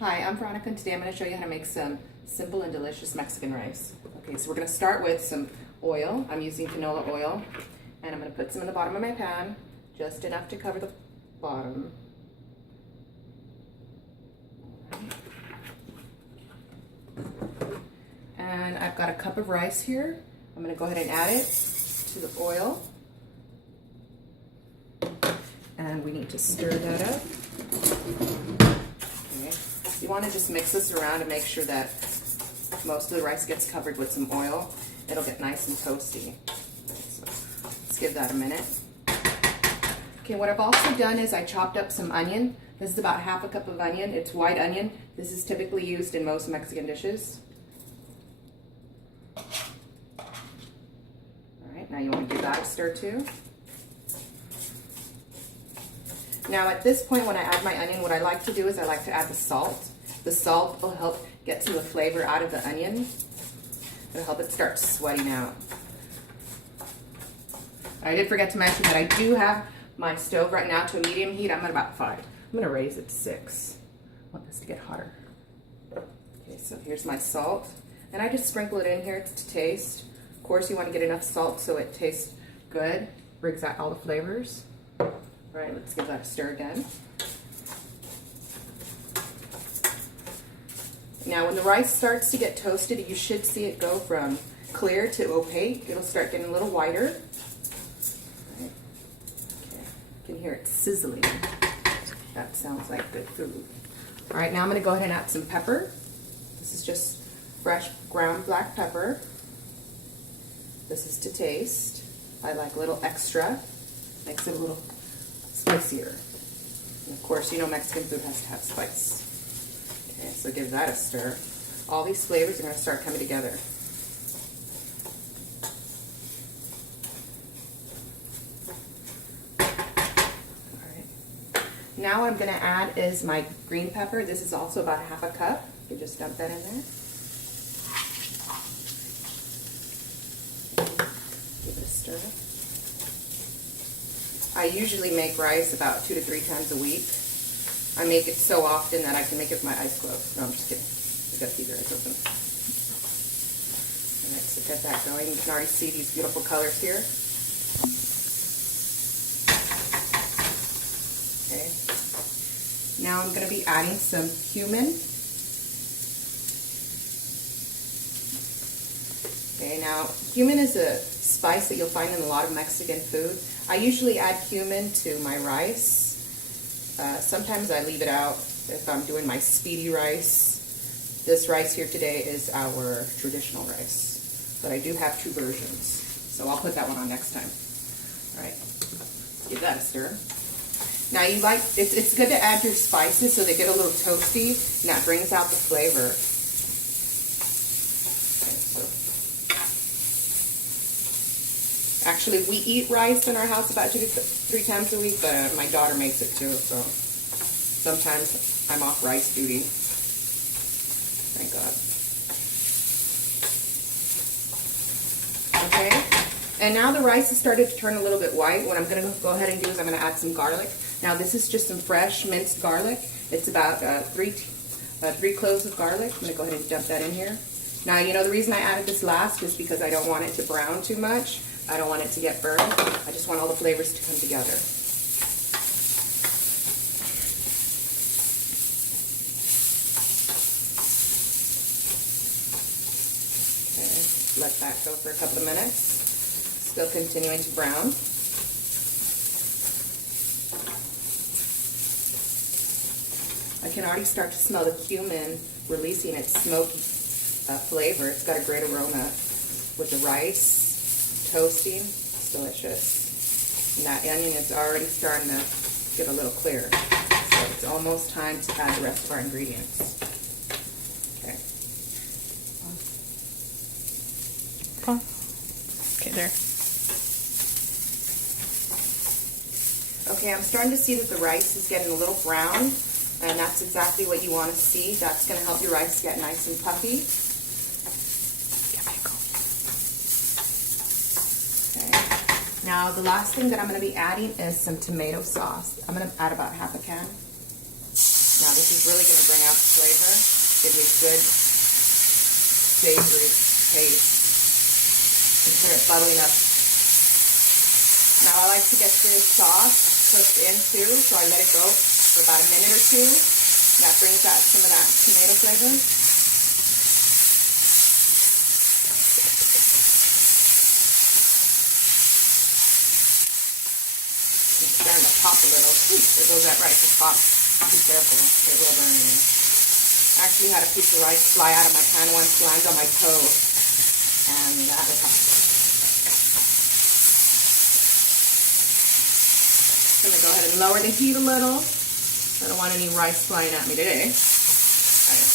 Hi, I'm Veronica, and today I'm going to show you how to make some simple and delicious Mexican rice. Okay, so we're going to start with some oil. I'm using canola oil, and I'm going to put some in the bottom of my pan, just enough to cover the bottom. And I've got a cup of rice here. I'm going to go ahead and add it to the oil. And we need to stir that up. Okay. You want to just mix this around to make sure that most of the rice gets covered with some oil. It'll get nice and toasty. So let's give that a minute. Okay, what I've also done is I chopped up some onion. This is about half a cup of onion. It's white onion. This is typically used in most Mexican dishes. Now you want to give that a stir too. Now at this point when I add my onion, what I like to do is I like to add the salt. The salt will help get some of the flavor out of the onion. It'll help it start sweating out. I did forget to mention that I do have my stove right now to a medium heat. I'm at about 5. I'm going to raise it to 6. I want this to get hotter. Okay, so here's my salt. And I just sprinkle it in here to taste. Of course, you want to get enough salt so it tastes good, brings out all the flavors. All right, let's give that a stir again. Now, when the rice starts to get toasted, you should see it go from clear to opaque. It'll start getting a little whiter. Right. Okay. You can hear it sizzling. That sounds like good food. All right, now I'm going to go ahead and add some pepper. This is just fresh ground black pepper. This is to taste. I like a little extra. Makes it a little spicier. And of course, you know Mexican food has to have spice. Okay, so give that a stir. All these flavors are going to start coming together. All right. Now what I'm going to add is my green pepper. This is also about half a cup. You just dump that in there. Give it a stir. I usually make rice about 2 to 3 times a week. I make it so often that I can make it with my eyes closed. No, I'm just kidding. You gotta keep your eyes open. Alright, so get that going. You can already see these beautiful colors here. Okay. Now I'm gonna be adding some cumin. Okay, now cumin is a spice that you'll find in a lot of Mexican food. I usually add cumin to my rice. Sometimes I leave it out if I'm doing my speedy rice. This rice here today is our traditional rice, but I do have 2 versions, so I'll put that one on next time. All right, give that a stir. Now it's good to add your spices so they get a little toasty, and that brings out the flavor. Actually, we eat rice in our house about 2 to 3 times a week, but my daughter makes it too, so sometimes I'm off rice duty. Thank God. Okay, and now the rice has started to turn a little bit white. What I'm going to go ahead and do is I'm going to add some garlic. Now this is just some fresh minced garlic. It's about 3 cloves of garlic. I'm going to go ahead and dump that in here. Now, you know, the reason I added this last is because I don't want it to brown too much. I don't want it to get burned. I just want all the flavors to come together. Okay, let that go for a couple of minutes. Still continuing to brown. I can already start to smell the cumin releasing its smoky flavor. It's got a great aroma with the rice. Toasting, it's delicious. And that onion is already starting to get a little clearer. So it's almost time to add the rest of our ingredients. Okay. Okay, there. Okay, I'm starting to see that the rice is getting a little brown, and that's exactly what you want to see. That's going to help your rice get nice and puffy. Now the last thing that I'm going to be adding is some tomato sauce. I'm going to add about half a can. Now this is really going to bring out the flavor, give you a good savory taste. You can hear it bubbling up. Now I like to get this sauce cooked in too, so I let it go for about a minute or two. That brings out some of that tomato flavor. It's starting to pop a little. Ooh, there goes that rice. It's hot. Be careful. It will burn you. I actually had a piece of rice fly out of my pan once, land on my toe, and that was hot. I'm going to go ahead and lower the heat a little. I don't want any rice flying at me today. Right.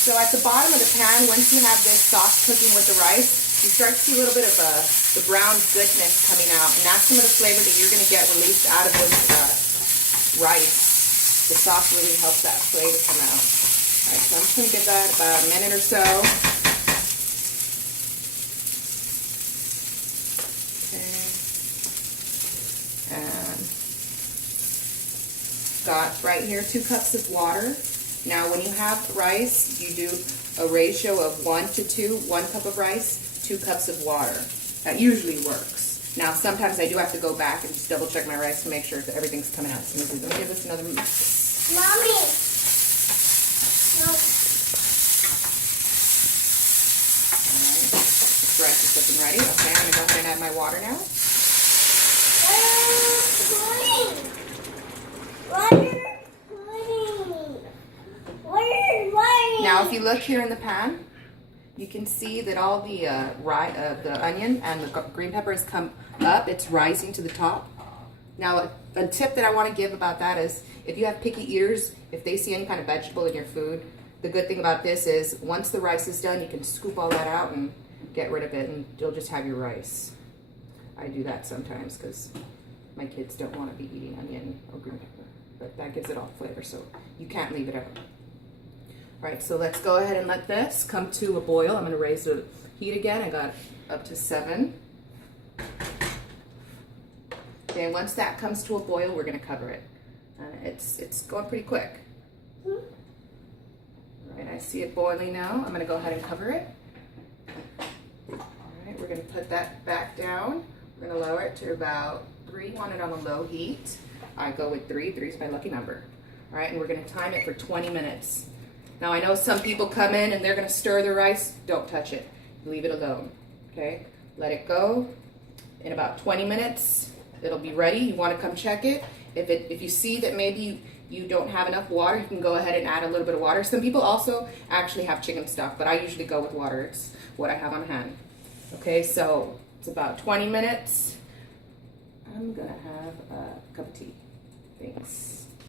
So at the bottom of the pan, once you have this sauce cooking with the rice, you start to see a little bit of the brown goodness coming out, and that's some of the flavor that you're going to get released out of this rice. The sauce really helps that flavor come out. All right, so I'm just going to give that about a minute or so. Got right here 2 cups of water. Now when you have rice, you do a ratio of 1 to 2, 1 cup of rice, 2 cups of water. That usually works. Now sometimes I do have to go back and just double check my rice to make sure that everything's coming out smoothly. Let me give this another mix. Mommy! No. Alright, this rice is looking ready. Okay, I'm going to go ahead and add my water now. Now, if you look here in the pan, you can see that all the the onion and the green peppers come up. It's rising to the top. Now, a tip that I want to give about that is if you have picky ears, if they see any kind of vegetable in your food, the good thing about this is once the rice is done, you can scoop all that out and get rid of it, and you'll just have your rice. I do that sometimes because my kids don't want to be eating onion or green pepper, but that gives it all flavor, so you can't leave it out. All right, so let's go ahead and let this come to a boil. I'm going to raise the heat again. I got up to 7. Okay, once that comes to a boil, we're going to cover it. It's going pretty quick. All right, I see it boiling now. I'm going to go ahead and cover it. All right, we're going to put that back down. We're going to lower it to about 3. Want it on a low heat. I go with 3. 3 is my lucky number. All right, and we're going to time it for 20 minutes. Now I know some people come in and they're going to stir the rice. Don't touch it. Leave it alone. Okay? Let it go. In about 20 minutes, it'll be ready. You want to come check it. If you see that maybe you don't have enough water, you can go ahead and add a little bit of water. Some people also actually have chicken stock, but I usually go with water. It's what I have on hand. Okay, so it's about 20 minutes. I'm going to have a cup of tea. Thanks.